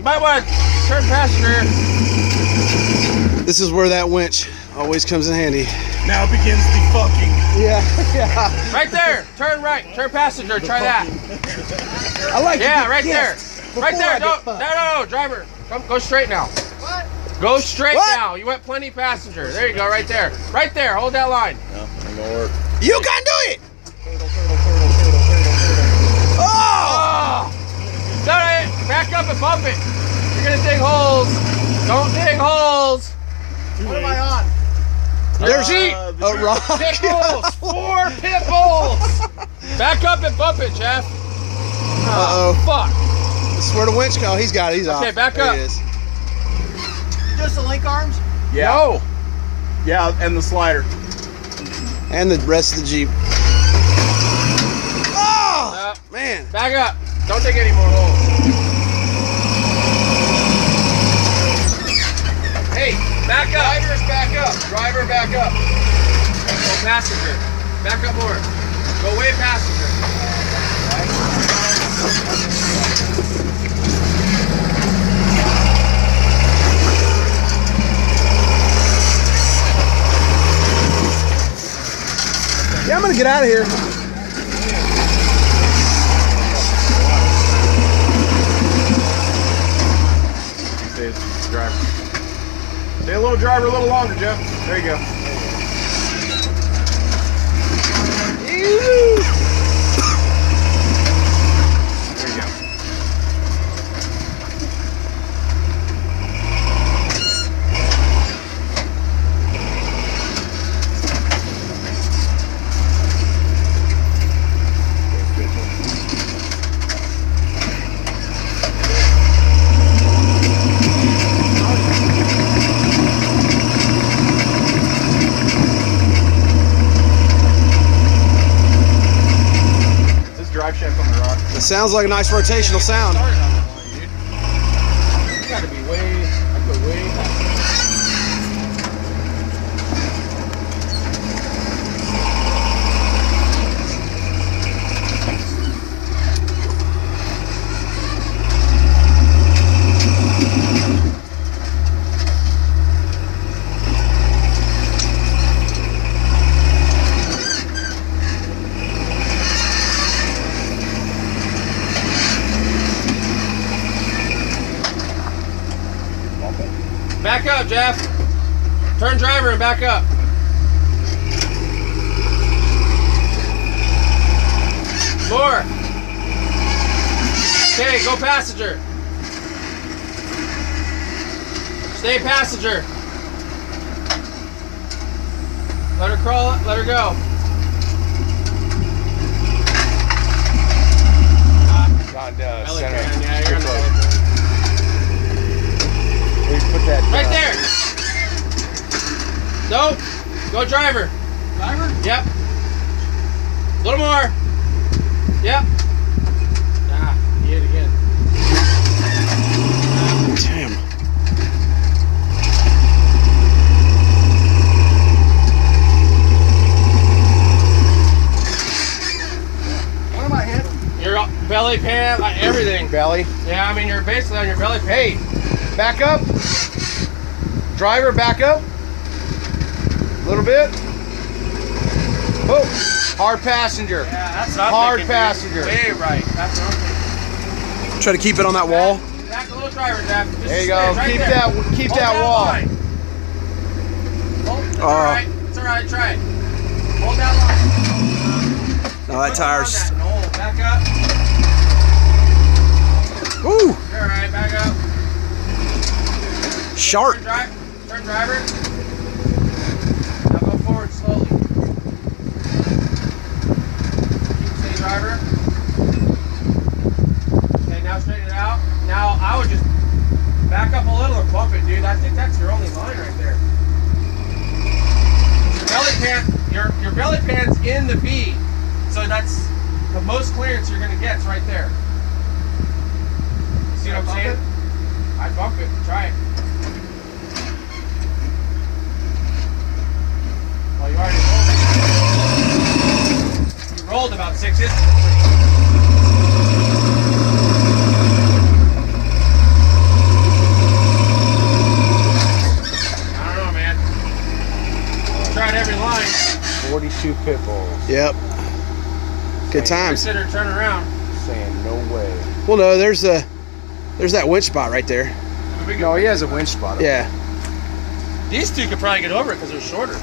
You might want to turn passenger. This is where that winch always comes in handy. Now begins the fucking. Yeah, yeah. Right there. Turn right. Turn passenger. Try that. I like. Yeah, right there. Right there. No, driver. Go straight now. What? Go straight What? now. You went plenty passenger. There you go. Right there. Right there. Hold that line. No, ain't gonna work. You can do it. Oh! Oh! Back up and bump it. You're gonna dig holes. Don't dig holes. What am I on? There's a rock. Pit bulls. 4 pit bulls. Back up and bump it, Jeff. Uh-oh. Fuck. This is where the winch go. He's got it. He's off. Okay, back There up. he is. Just the link arms? Yeah. No. Yeah, and the slider. And the rest of the Jeep. Oh! Man. Back up. Don't dig any more holes. Hey, back up. Drivers, back up. Driver, back up. Go passenger. Back up more. Go way passenger. Yeah, I'm gonna get out of here. Driver. Stay a little driver a little longer, Jeff. There you go. There you go. Drive shaft on the rock. It sounds like a nice rotational sound. You gotta be way. I go way faster. Back up, Jeff. Turn driver and back up. More. Okay, go passenger. Stay passenger. Let her crawl up, let her go. John, Belly center. pan, yeah, you're on the belly pan. Put that Right there. Nope. Go driver. Driver? Yep. A little more. Yep. Ah, he hit again. Damn. What am I hitting? Your belly pan, like everything. Belly. Yeah, I mean you're basically on your belly pan. Hey, back up. Driver, back up. A little bit. Oh, hard passenger. Yeah, that's what I'm Hard thinking, passenger. dude. Way right. That's what I'm thinking. Try to keep it on that wall. Back a little driver, Jeff. Just There you stay go. right Keep there. that. Keep Hold that wall. line. Hold, it's Oh. alright. It's alright. Try it. Hold that line. No, that tire's. No, back up. Woo! You're alright. Back up. Sharp. Turn driver. Now go forward slowly. Stay driver. Okay, now straighten it out. Now I would just back up a little or bump it, dude. I think that's your only line right there. Your belly pan's in the V, so that's the most clearance you're gonna get. It's right there. See what I'm saying? I'd bump it. Try it. Well, you already rolled. You rolled about 6 inches. 42 pit bulls. Yep. Good times. Consider turning around. Saying no way. Well, no, there's that winch spot right there. No, he has a winch spot. Yeah. These two could probably get over it because they're shorter.